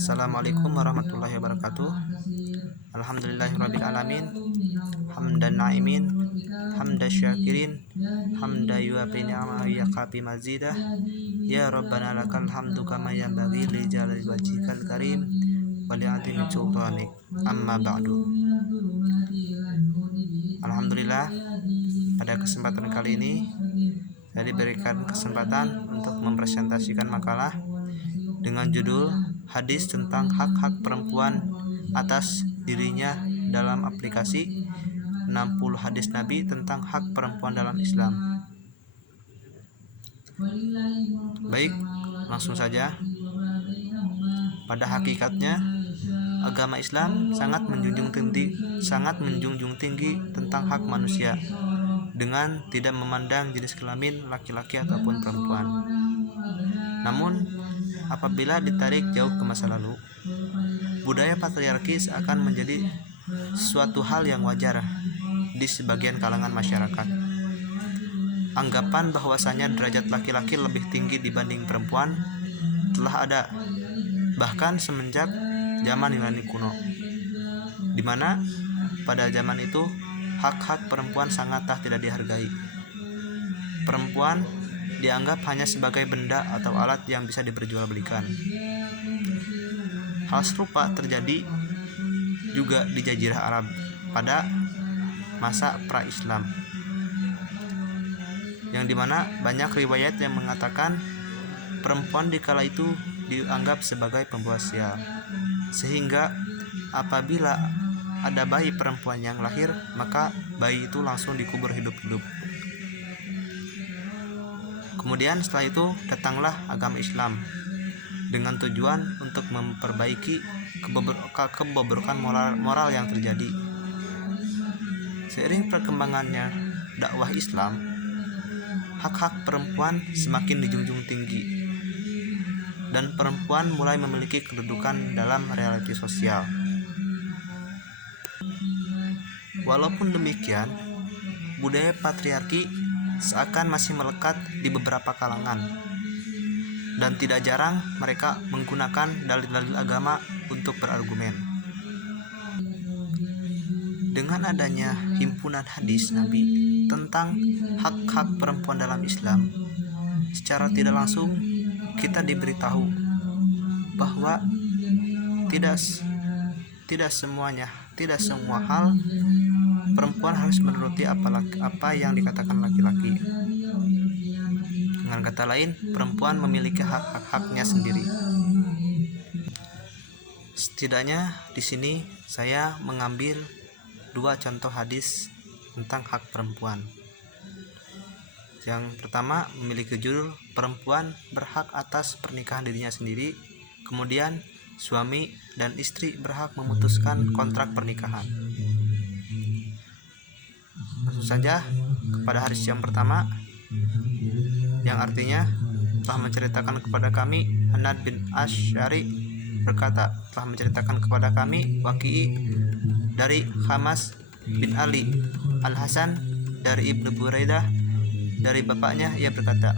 Assalamualaikum warahmatullahi wabarakatuh. Alhamdulillahirabbil alamin. Hamdan na'imin, hamda syakirin, hamda yuwafi ni'amahu yaqafi mazidah. Ya Rabbana lakal hamdu kama yanbaghi li jalali wajhikal karim wa li'azimi sultanik. Amma ba'du. Alhamdulillah, pada kesempatan kali ini saya diberikan kesempatan untuk mempresentasikan makalah dengan judul Hadis tentang hak-hak perempuan atas dirinya dalam aplikasi 60 hadis Nabi tentang hak perempuan dalam Islam. Baik, langsung saja. Pada hakikatnya, agama Islam sangat menjunjung tinggi tentang hak manusia dengan tidak memandang jenis kelamin laki-laki ataupun perempuan. Namun, apabila ditarik jauh ke masa lalu, budaya patriarki akan menjadi suatu hal yang wajar di sebagian kalangan masyarakat. Anggapan bahwasanya derajat laki-laki lebih tinggi dibanding perempuan telah ada bahkan semenjak zaman Yunani kuno, di mana pada zaman itu hak-hak perempuan sangatlah tidak dihargai. Perempuan dianggap hanya sebagai benda atau alat yang bisa diperjualbelikan. Hal serupa terjadi juga di Jazirah Arab pada masa pra-Islam, yang dimana banyak riwayat yang mengatakan perempuan di kala itu dianggap sebagai pembawa sial, sehingga apabila ada bayi perempuan yang lahir, maka bayi itu langsung dikubur hidup-hidup. Kemudian setelah itu datanglah agama Islam dengan tujuan untuk memperbaiki kebobrokan moral yang terjadi. Seiring perkembangannya dakwah Islam, hak-hak perempuan semakin dijunjung tinggi dan perempuan mulai memiliki kedudukan dalam realiti sosial. Walaupun demikian, budaya patriarki seakan masih melekat di beberapa kalangan, dan tidak jarang mereka menggunakan dalil-dalil agama untuk berargumen. Dengan adanya himpunan hadis Nabi tentang hak-hak perempuan dalam Islam, secara tidak langsung kita diberitahu bahwa tidak semua hal perempuan harus menuruti apa yang dikatakan laki-laki. Dengan kata lain, perempuan memiliki hak-haknya sendiri. Setidaknya di sini saya mengambil 2 contoh hadis tentang hak perempuan. Yang pertama memiliki judul perempuan berhak atas pernikahan dirinya sendiri. Kemudian suami dan istri berhak memutuskan kontrak pernikahan. Langsung saja kepada hadis yang pertama, yang artinya telah menceritakan kepada kami Hanad bin Asy'ari berkata, telah menceritakan kepada kami Waqi'i dari Khamas bin Ali, Al-Hasan dari Ibnu Buraidah dari bapaknya, ia berkata,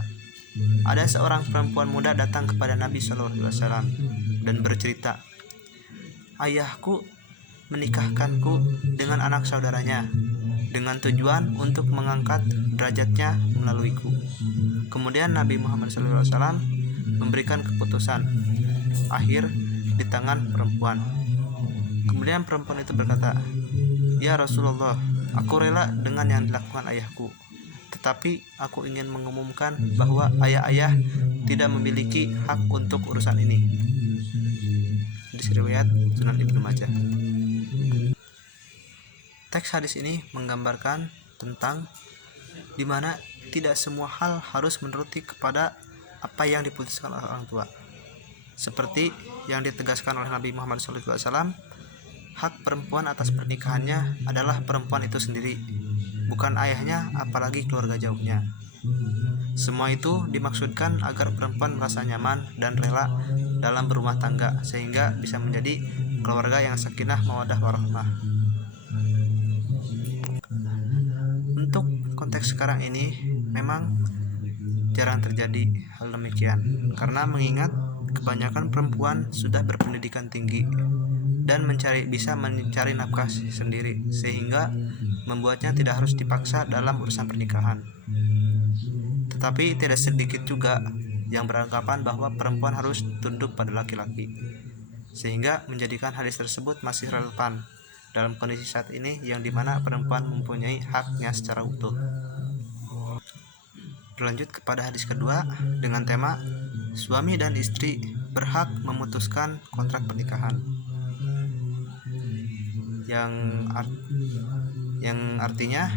ada seorang perempuan muda datang kepada Nabi SAW dan bercerita, ayahku menikahkanku dengan anak saudaranya dengan tujuan untuk mengangkat derajatnya melaluiku. Kemudian Nabi Muhammad SAW memberikan keputusan akhir di tangan perempuan. Kemudian perempuan itu berkata, ya Rasulullah, aku rela dengan yang dilakukan ayahku, tetapi aku ingin mengumumkan bahwa ayah-ayah tidak memiliki hak untuk urusan ini. Hadis riwayat Sunan Ibnu Majah. Teks hadis ini menggambarkan tentang di mana tidak semua hal harus menuruti kepada apa yang diputuskan oleh orang tua. Seperti yang ditegaskan oleh Nabi Muhammad SAW, hak perempuan atas pernikahannya adalah perempuan itu sendiri, bukan ayahnya apalagi keluarga jauhnya. Semua itu dimaksudkan agar perempuan merasa nyaman dan rela dalam berumah tangga, sehingga bisa menjadi keluarga yang sakinah mawaddah warahmah. Untuk konteks sekarang ini memang jarang terjadi hal demikian, karena mengingat kebanyakan perempuan sudah berpendidikan tinggi dan bisa mencari nafkah sendiri, sehingga membuatnya tidak harus dipaksa dalam urusan pernikahan. Tetapi tidak sedikit juga yang beranggapan bahwa perempuan harus tunduk pada laki-laki, sehingga menjadikan hadis tersebut masih relevan dalam kondisi saat ini, yang dimana perempuan mempunyai haknya secara utuh. Berlanjut kepada hadis kedua dengan tema suami dan istri berhak memutuskan kontrak pernikahan, yang artinya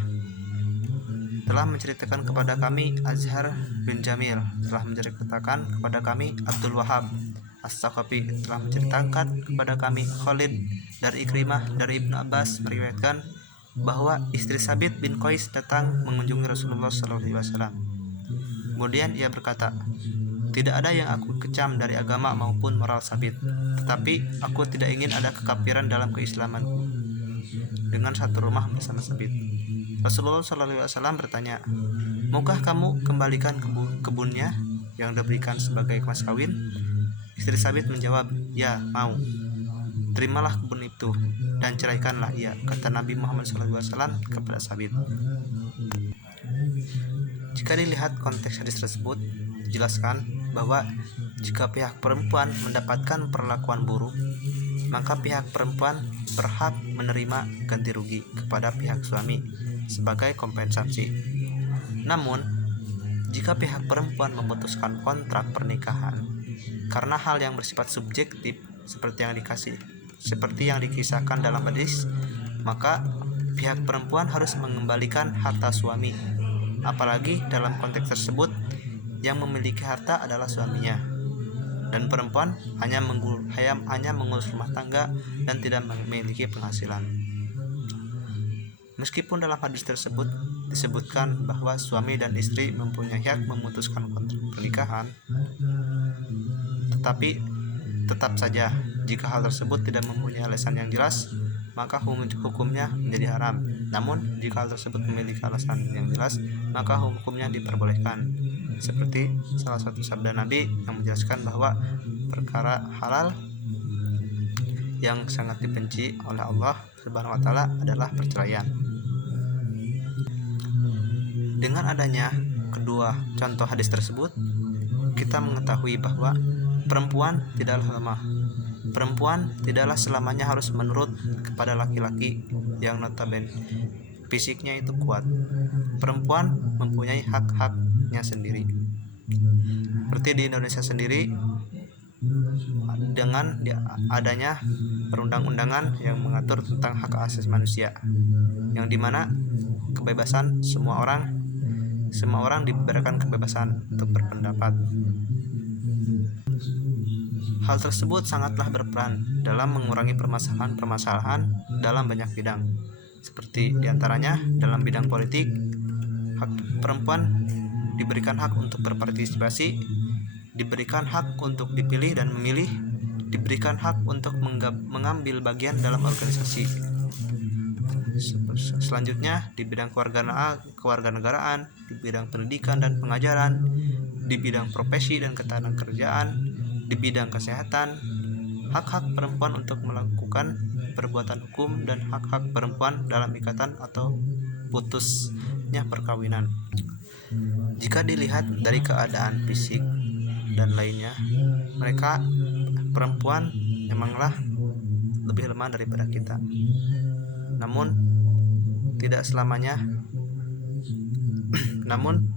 telah menceritakan kepada kami Azhar bin Jamil, telah menceritakan kepada kami Abdul Wahab As-Saqafi, telah menceritakan kepada kami Khalid dari Ikrimah dari Ibnu Abbas meriwayatkan bahwa istri Sabit bin Qais datang mengunjungi Rasulullah SAW. Kemudian ia berkata, "Tidak ada yang aku kecam dari agama maupun moral Sabit, tetapi aku tidak ingin ada kekafiran dalam keislamanku dengan satu rumah bersama Sabit." Rasulullah SAW bertanya, "Maukah kamu kembalikan kebunnya yang diberikan sebagai mas kawin?" Istri Sabit menjawab, "Ya, mau." "Terimalah kebun itu dan ceraikanlah ia," kata Nabi Muhammad SAW kepada Sabit. Jika dilihat konteks hadis tersebut, dijelaskan bahwa jika pihak perempuan mendapatkan perlakuan buruk, maka pihak perempuan berhak menerima ganti rugi kepada pihak suami sebagai kompensasi. Namun, jika pihak perempuan memutuskan kontrak pernikahan karena hal yang bersifat subjektif seperti yang dikisahkan dalam hadis, maka pihak perempuan harus mengembalikan harta suami, apalagi dalam konteks tersebut yang memiliki harta adalah suaminya, dan perempuan hanya mengurus rumah tangga dan tidak memiliki penghasilan. Meskipun dalam hadis tersebut disebutkan bahwa suami dan istri mempunyai hak memutuskan kontrak pernikahan, tetapi tetap saja jika hal tersebut tidak mempunyai alasan yang jelas, maka hukumnya menjadi haram. Namun jika hal tersebut memiliki alasan yang jelas, maka hukumnya diperbolehkan. Seperti salah satu sabda Nabi yang menjelaskan bahwa perkara halal yang sangat dibenci oleh Allah Subhanahu wa taala adalah perceraian. Dengan adanya kedua contoh hadis tersebut, kita mengetahui bahwa perempuan tidaklah lemah. Perempuan tidaklah selamanya harus menurut kepada laki-laki yang notabene fisiknya itu kuat. Perempuan mempunyai hak-haknya sendiri. Seperti di Indonesia sendiri, dengan adanya perundang-undangan yang mengatur tentang hak asasi manusia, yang dimana kebebasan semua orang diberikan kebebasan untuk berpendapat. Hal tersebut sangatlah berperan dalam mengurangi permasalahan dalam banyak bidang, seperti diantaranya dalam bidang politik, hak perempuan diberikan hak untuk berpartisipasi, diberikan hak untuk dipilih dan memilih, diberikan hak untuk mengambil bagian dalam organisasi. Selanjutnya di bidang kewarganegaraan, di bidang pendidikan dan pengajaran, di bidang profesi dan ketenagakerjaan, di bidang kesehatan, hak-hak perempuan untuk melakukan perbuatan hukum, dan hak-hak perempuan dalam ikatan atau putusnya perkawinan. Jika dilihat dari keadaan fisik dan lainnya, perempuan memanglah lebih lemah daripada kita. Namun tidak selamanya. Namun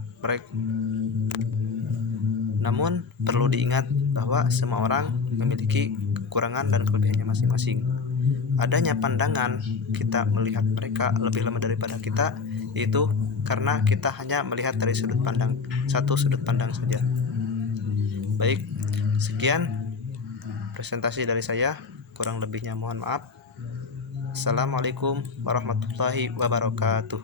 perlu diingat bahwa semua orang memiliki kekurangan dan kelebihannya masing-masing. Adanya pandangan kita melihat mereka lebih lemah daripada kita, yaitu karena kita hanya melihat dari satu sudut pandang saja. Baik, sekian presentasi dari saya, kurang lebihnya mohon maaf. Assalamualaikum warahmatullahi wabarakatuh.